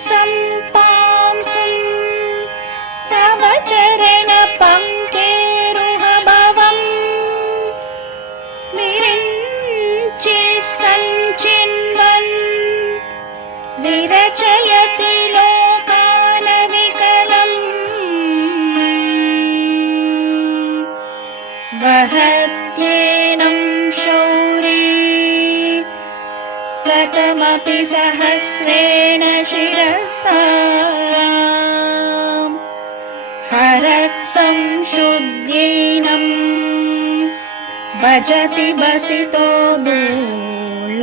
सम्पांसुं तव चरणपङ्केरुहभवम् विरिञ्चि सञ्चिन्वन् विरचयति लोकानविकलम् वहत्येनं शौरी गतमपि सहस्रेण शिरसा हरत्संशुद्ध्यैनं भजति बसितो भूलनविधिम्